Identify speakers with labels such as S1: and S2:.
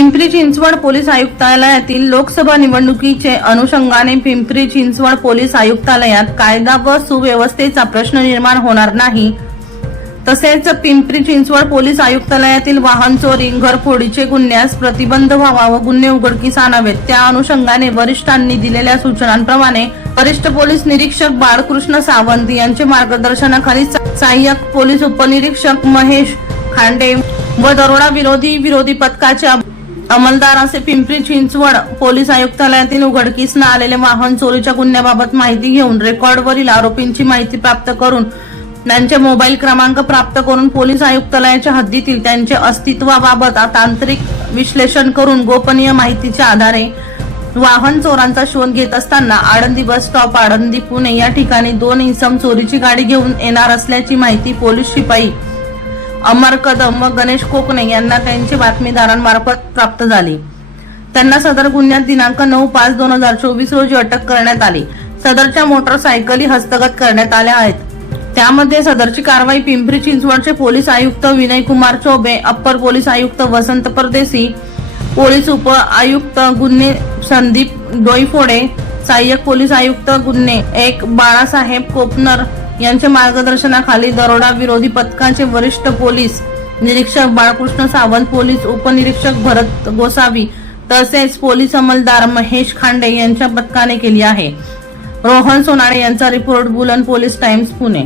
S1: Pimpri Chinchwad police आयुक्तालयातील लोकसभा निवडणुकीचे अनुषंगाने पिंपरी चिंचवड पोलीस आयुक्तालयात कायदा व सुव्यवस्थेचा प्रश्न निर्माण होणार नाही. तसेच पिंपरी चिंचवड पोलीस आयुक्तालयातील वाहन चोरी घरफोडीचे गुन्ह्यास प्रतिबंध व्हावा व गुन्हे उघडकीस आणावेत. त्या अनुषंगाने वरिष्ठांनी दिलेल्या सूचनांप्रमाणे वरिष्ठ पोलीस निरीक्षक बाळकृष्ण सावंत यांचे मार्गदर्शनाखाली सहाय्यक पोलीस उपनिरीक्षक महेश खांडे व दरोडा विरोधी विरोधी पथकाच्या अम- अंमलदार असे पिंपरी चिंचवड पोलीस आयुक्तालयातील उघडकीस न आलेले वाहन चोरीच्या गुन्ह्याबाबत माहिती घेऊन रेकॉर्डवरील आरोपींची माहिती प्राप्त करून त्यांचे मोबाईल क्रमांक प्राप्त करून पोलीस आयुक्तालयाच्या हद्दीतील त्यांचे अस्तित्वाबाबत तांत्रिक विश्लेषण करून गोपनीय माहितीच्या आधारे वाहन चोरांचा शोध घेत असताना आळंदी बस स्टॉप आळंदी पुणे या ठिकाणी दोन इसम चोरीची गाडी घेऊन येणार असल्याची माहिती पोलीस शिपाई अमर कदम व गणेश कोकणे यांना त्यांची बातमीदारांमार्फत प्राप्त झाली. त्यांना सदर गुन्ह्यात दिनांक नऊ पाच दोन हजार चोवीस रोजी अटक करण्यात आली. सदरच्या मोटरसायकली हस्तगत करण्यात आल्या आहेत. त्यामध्ये सदरची कारवाई पिंपरी चिंचवडचे पोलीस आयुक्त विनय कुमार चौबे अप्पर पोलीस आयुक्त वसंत परदेशी पोलीस उप आयुक्त गुन्हे संदीप डोईफोडे सहाय्यक पोलीस आयुक्त गुन्हे एक बाळासाहेब कोपनर यांच्या मार्गदर्शनाखाली दरोडा विरोधी पथकाचे वरिष्ठ पोलीस निरीक्षक बाळकृष्ण सावंत पोलीस उपनिरीक्षक भरत गोसावी तसेच पोलीस अंमलदार महेश खांडे यांच्या पथकाने केली आहे. रोहन सोनाडे यांचा रिपोर्ट बुलन पोलीस टाइम्स पुणे.